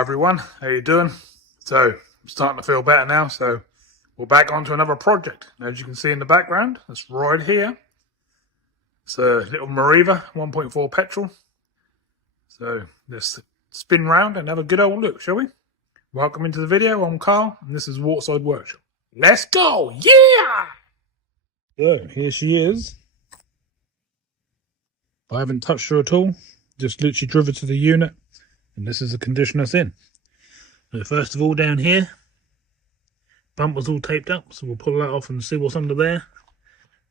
Hi everyone, how you doing? So I'm starting to feel better now, so we're back onto another project. As you can see in the background, it's right here. It's a little Meriva 1.4 Petrol. So let's spin round and have a good old look, shall we? Welcome into the video. I'm Carl and this is Waterside Workshop. Let's go! Yeah! So here she is. I haven't touched her at all, just literally driven to the unit, and this is the condition it's in. So first of all, down here, bumper's all taped up, so we'll pull that off and see what's under there.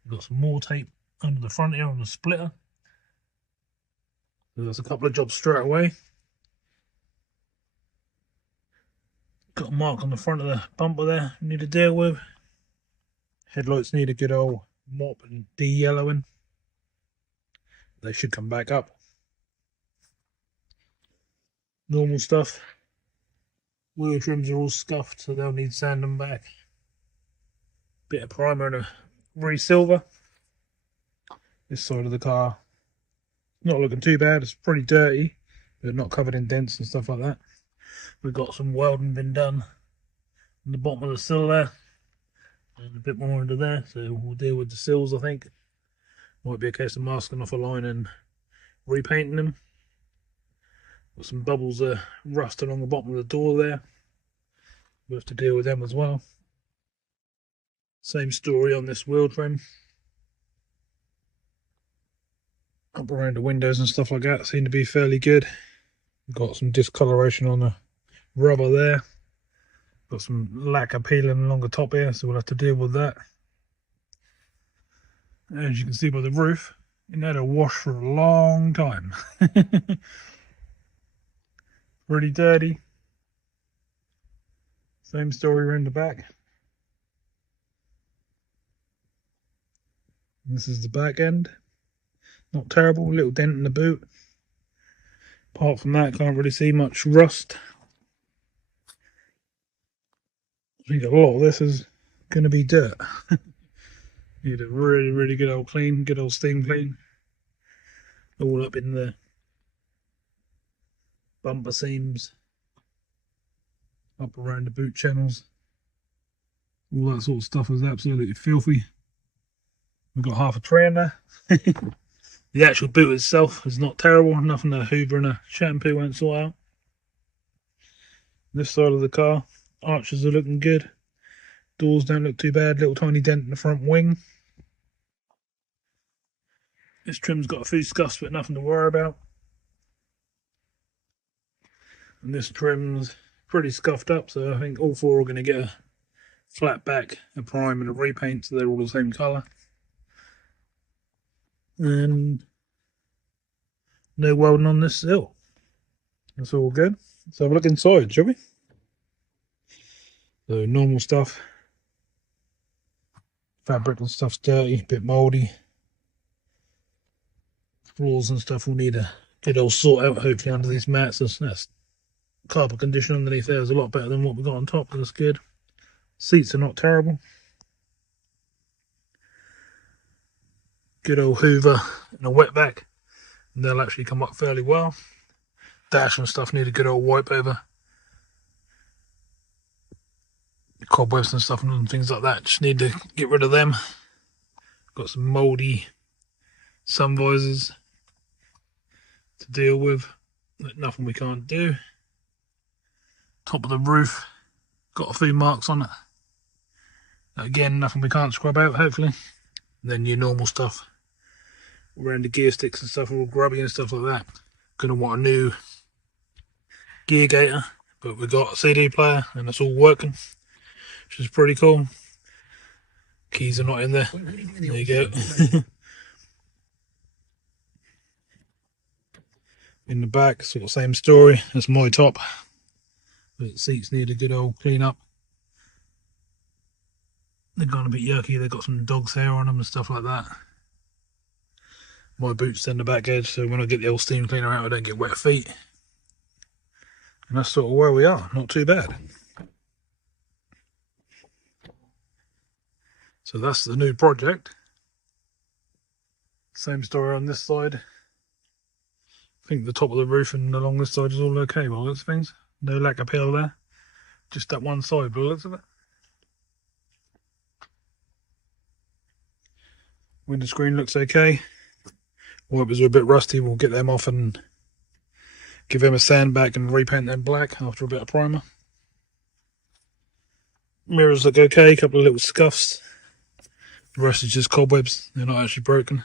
We've got some more tape under the front here on the splitter. So there's a couple of jobs straight away. Got a mark on the front of the bumper there we need to deal with. Headlights need a good old mop and de-yellowing. They should come back up. Normal stuff. Wheel trims are all scuffed, so they'll need sanding back. Bit of primer and a re-silver. This side of the car, not looking too bad. It's pretty dirty, but not covered in dents and stuff like that. We've got some welding been done on the bottom of the sill there, and a bit more under there, so we'll deal with the sills, I think. Might be a case of masking off a line and repainting them. Got some bubbles of rust along the bottom of the door there. We'll have to deal with them as well. Same story on this wheel trim. Up around the windows and stuff like that seem to be fairly good. Got some discoloration on the rubber there. Got some lacquer peeling along the top here, so we'll have to deal with that. As you can see by the roof, it had a wash for a long time. Pretty dirty. Same story around the back. This is the back end. Not terrible, a little dent in the boot. Apart from that, can't really see much rust. I think a lot of this is going to be dirt. Need a really good old clean, good old steam clean. All up in the bumper seams, up around the boot channels. All that sort of stuff is absolutely filthy. We've got half a tray in there. The actual boot itself is not terrible, nothing a hoover and a shampoo won't sort out. This side of the car, arches are looking good. Doors don't look too bad, little tiny dent in the front wing. This trim's got a few scuffs but nothing to worry about. And this trim's pretty scuffed up, so I think all four are going to get a flat back, a prime and a repaint, so they're all the same colour. And no welding on this sill. That's all good. Let's have a look inside, shall we? So normal stuff. Fabric and stuff's dirty, a bit mouldy. Floors and stuff will need a good old sort out, hopefully, under these mats. That's carpet condition underneath there is a lot better than what we got on top, that's good. Seats are not terrible. Good old hoover and a wetback, and they'll actually come up fairly well. Dash and stuff need a good old wipe over. The cobwebs and stuff and things like that, just need to get rid of them. Got some mouldy sun visors to deal with, nothing we can't do. Top of the roof, got a few marks on it. Again, nothing we can't scrub out, hopefully. And then your normal stuff around the gear sticks and stuff, all grubby and stuff like that. Gonna want a new gear gator, but we've got a CD player and it's all working, which is pretty cool. Keys are not in there. There you go. In the back, sort of same story. That's my top. But seats need a good old clean up. They're gone a bit yucky. They've got some dog's hair on them and stuff like that. My boots in the back edge, so when I get the old steam cleaner out, I don't get wet feet. And that's sort of where we are. Not too bad. So that's the new project. Same story on this side. I think the top of the roof and along this side is all okay by those things. No lack of peel there. Just that one side, by the looks of it. Window screen looks okay. Wipers are a bit rusty. We'll get them off and give them a sand back and repaint them black after a bit of primer. Mirrors look okay. A couple of little scuffs. The rest is just cobwebs. They're not actually broken.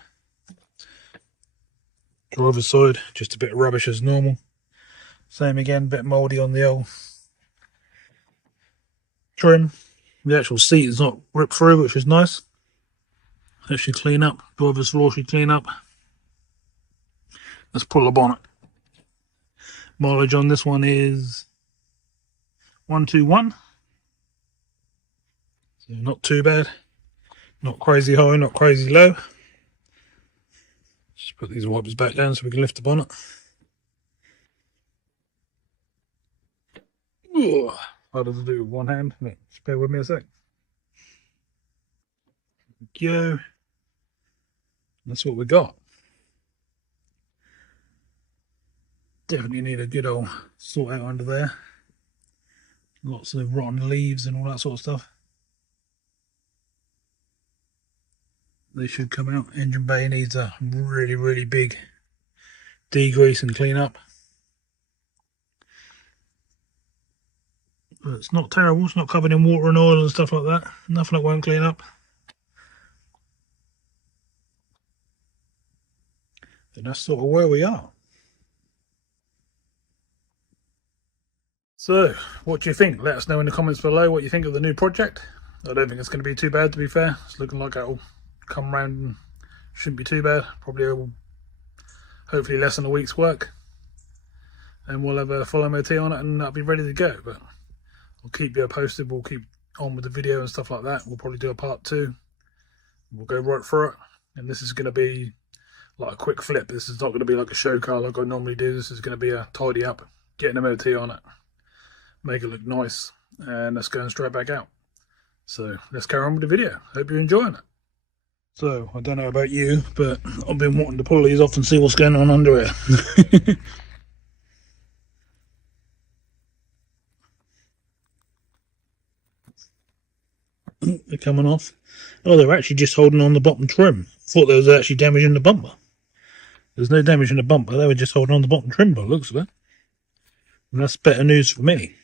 Driver's side, just a bit of rubbish as normal. Same again, a bit mouldy on the old trim. The actual seat is not ripped through, which is nice. That should clean up. Driver's floor should clean up. Let's pull the bonnet. Mileage on this one is 121. So not too bad. Not crazy high, not crazy low. Just put these wipers back down so we can lift the bonnet. Ooh, harder to do with one hand. Just bear with me a sec. Go. That's what we got. Definitely need a good old sort out under there. Lots of rotten leaves and all that sort of stuff. They should come out. Engine bay needs a really, really big degrease and clean up. But it's not terrible. It's not covered in water and oil and stuff like that. Nothing that won't clean up. And that's sort of where we are. So, what do you think? Let us know in the comments below what you think of the new project. I don't think it's going to be too bad, to be fair. It's looking like it'll come round and shouldn't be too bad. Probably hopefully less than a week's work. And we'll have a full MOT on it and that'll be ready to go. But I'll keep you posted. We'll keep on with the video and stuff like that. We'll probably do a part 2. We'll go right through it. And this is going to be like a quick flip. This is not going to be like a show car like I normally do. This is going to be a tidy up, get an MOT on it, make it look nice, and let's go straight back out. So let's carry on with the video. Hope you're enjoying it. So I don't know about you, but I've been wanting to pull these off and see what's going on under it. They're coming off. Oh, they're actually just holding on the bottom trim. Thought there was actually damage in the bumper. There's no damage in the bumper. They were just holding on the bottom trim by the looks of it. And that's better news for me.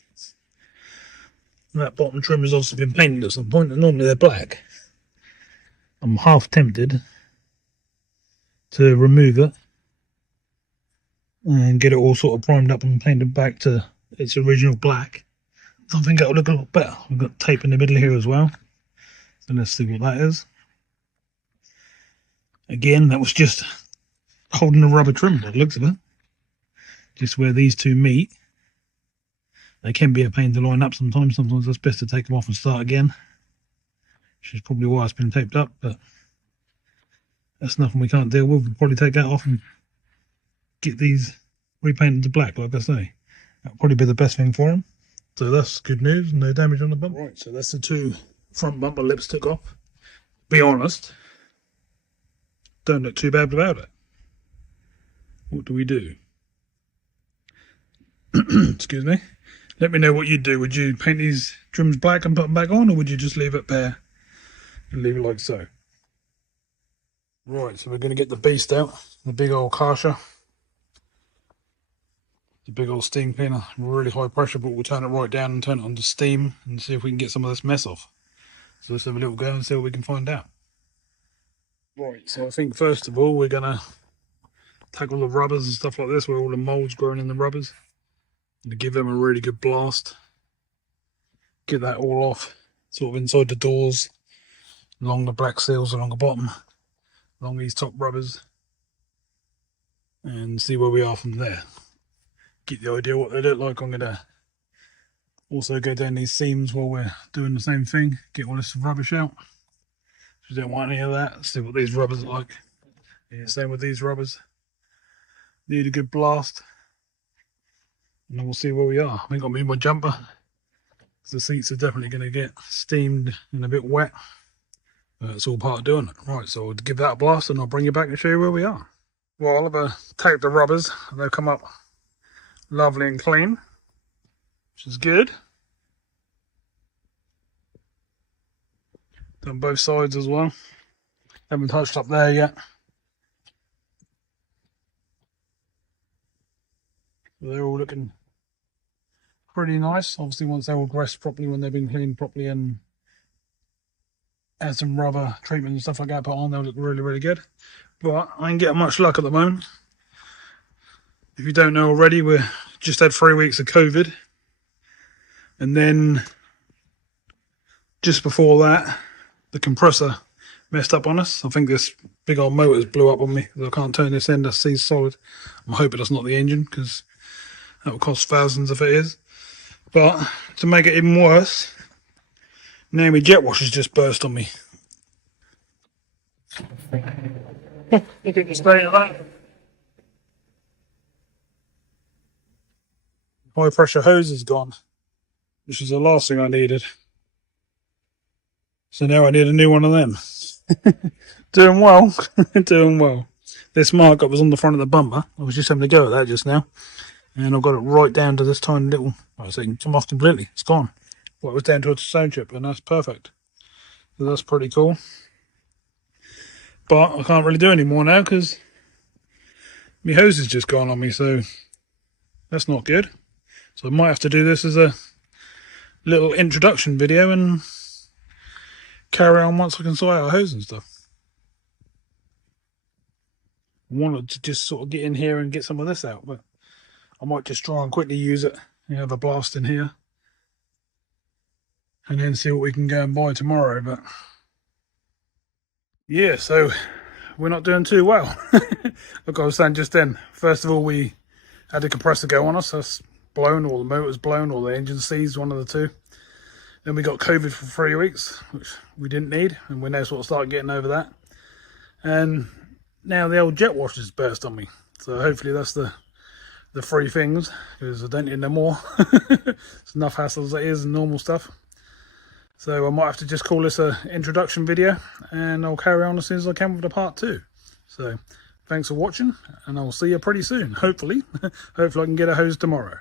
That bottom trim has obviously been painted at some point, and normally they're black. I'm half tempted to remove it and get it all sort of primed up and painted back to its original black. I think it'll look a lot better. We've got tape in the middle here as well. So let's see what that is. Again, that was just holding the rubber trim by the looks of it. Just where these two meet. They can be a pain to line up sometimes. Sometimes it's best to take them off and start again. Which is probably why it's been taped up, but that's nothing we can't deal with. We'll probably take that off and get these repainted to black, like I say. That'll probably be the best thing for them. So that's good news, no damage on the bumper. Right, so that's the 2 front bumper lips took off. Be honest, don't look too bad without it. What do we do? Excuse me. Let me know what you'd do. Would you paint these trims black and put them back on, or would you just leave it bare and leave it like so? Right, so we're going to get the beast out, the big old Karcher. The big old steam cleaner, really high pressure, but we'll turn it right down and turn it on to steam and see if we can get some of this mess off. So let's have a little go and see what we can find out. Right, so I think first of all we're going to tackle the rubbers and stuff like this, where all the moulds growing in the rubbers. And give them a really good blast. Get that all off, sort of inside the doors, along the black seals along the bottom, along these top rubbers, and see where we are from there. Get the idea what they look like. I'm going to also go down these seams while we're doing the same thing, get all this rubbish out. We don't want any of that. See what these rubbers are like. Yeah, same with these rubbers. Need a good blast. And then we'll see where we are. I think I'll move my jumper. The seats are definitely going to get steamed and a bit wet. It's all part of doing it. Right, so I'll give that a blast and I'll bring you back and show you where we are. Well, I've taped the rubbers and they've come up lovely and clean. which is good. Done both sides as well. Haven't touched up there yet. So they're all looking pretty nice. Obviously, once they're all dressed properly, when they've been cleaned properly and had some rubber treatment and stuff like that put on, they'll look really, really good. But I ain't getting much luck at the moment. If you don't know already, we've just had 3 weeks of COVID. And then just before that, the compressor messed up on us. I think this big old motor's blew up on me because I can't turn this end. I see solid. I'm hoping that's not the engine because that will cost thousands if it is. But to make it even worse, now my jet washer's just burst on me. Look at the state of that. High pressure hose is gone, which is the last thing I needed. So now I need a new one of them. Doing well. Doing well. This mark that was on the front of the bumper, I was just having a go at that just now. And I've got it right down to this tiny little, I was thinking, come off completely. It's gone. Well, it was down to a stone chip, and that's perfect. So that's pretty cool. But I can't really do any more now because my hose has just gone on me, so that's not good. So I might have to do this as a little introduction video and carry on once I can sort out a hose and stuff. I wanted to just sort of get in here and get some of this out, but I might just try and quickly use it. You have a blast in here and then see what we can go and buy tomorrow. But yeah, so we're not doing too well. Like I was saying just then, first of all, we had the compressor go on us. That's blown, or the motor's blown, or the engine seized, one of the two. Then we got COVID for 3 weeks, which we didn't need, and we're now sort of starting getting over that. And now the old jet washer's burst on me. So hopefully that's the 3 things, because I don't need no more. It's enough hassle as it is and normal stuff. So I might have to just call this an introduction video, and I'll carry on as soon as I can with the part 2. So thanks for watching, and I'll see you pretty soon, hopefully. Hopefully I can get a hose tomorrow.